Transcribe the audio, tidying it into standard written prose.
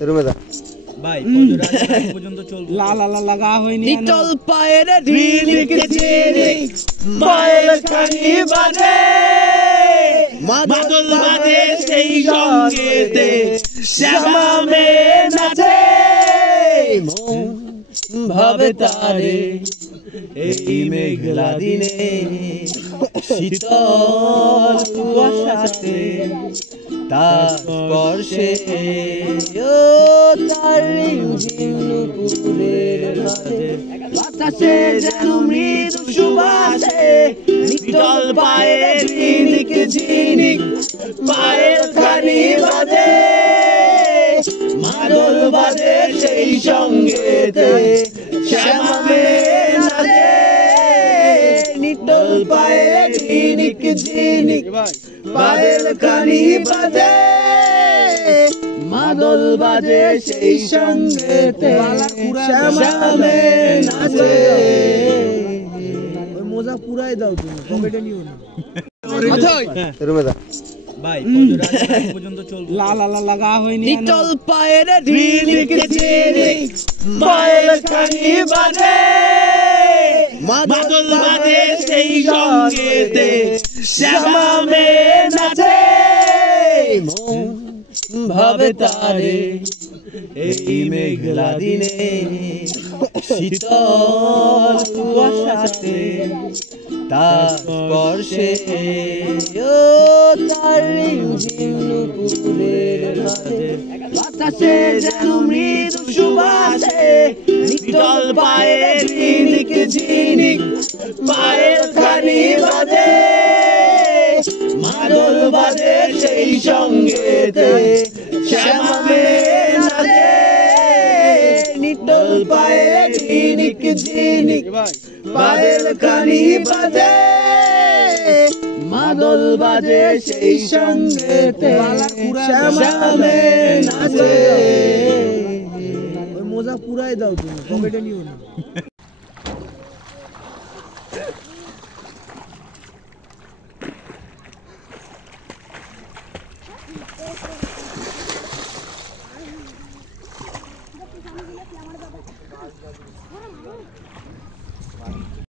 রুমে যা ভাই ফজর আজান পর্যন্ত চলবে লা লা লা লাগা হয়নি নিটল পায়ের ঢিলিক ঝিলিক পায়ের খানি বাজে মাদল বাজে সেই সঙ্গেতে শ্যামে নাচে ভাবে তারে এই মেঘলা দিনে শীতল কুয়াশাতে তার স্পর্শে তার রিমঝিম নুপুরের মাঝে বাতাসে যেন মৃদু সুবাসে নিটল পায়ে ঝিনিক ঝিনিক পায়ের খানি বাজে মাদল বাজে সেই সঙ্গেতে শ্যামে নাচে নিটল পায়ে ঝিনিক ঝিনিক পায়ের খানি বাজে মাদল বাজে সেই সঙ্গেতে শ্যামে নাচে ওই মোজা পুরাই দাও তুমি পকেটে নিও না রুমে যা ভাই ফজর আজান পর্যন্ত চলবে লা লা লা লাগা হয়নি নিটল পায়ের ঢিলিক ঝিলিক পায়ের খানি বাজে মাদল বাজে সেই সঙ্গেতে শ্যামে নাচে ভাবে তারে এই মেঘলা দিনে শীতল কুয়াশাতে তার স্পর্শে তার রিমঝিম নুপুরের মাঝে বাতাসে যেন মৃদু সুবাসে নিটল পায়ে ঝিনিক ঝিনিক পায়ের খানি বাজে মাদল বাজে সেই সঙ্গেতে শ্যামে নাচে নিটল পায়ে ঝিনিক ঝিনিক পায়ের খানি বাজে মাদল বাজে সেই সঙ্গেতে শ্যামে নাচে ওই মোজা পুরাই দাও তুমি পকেটে নিও না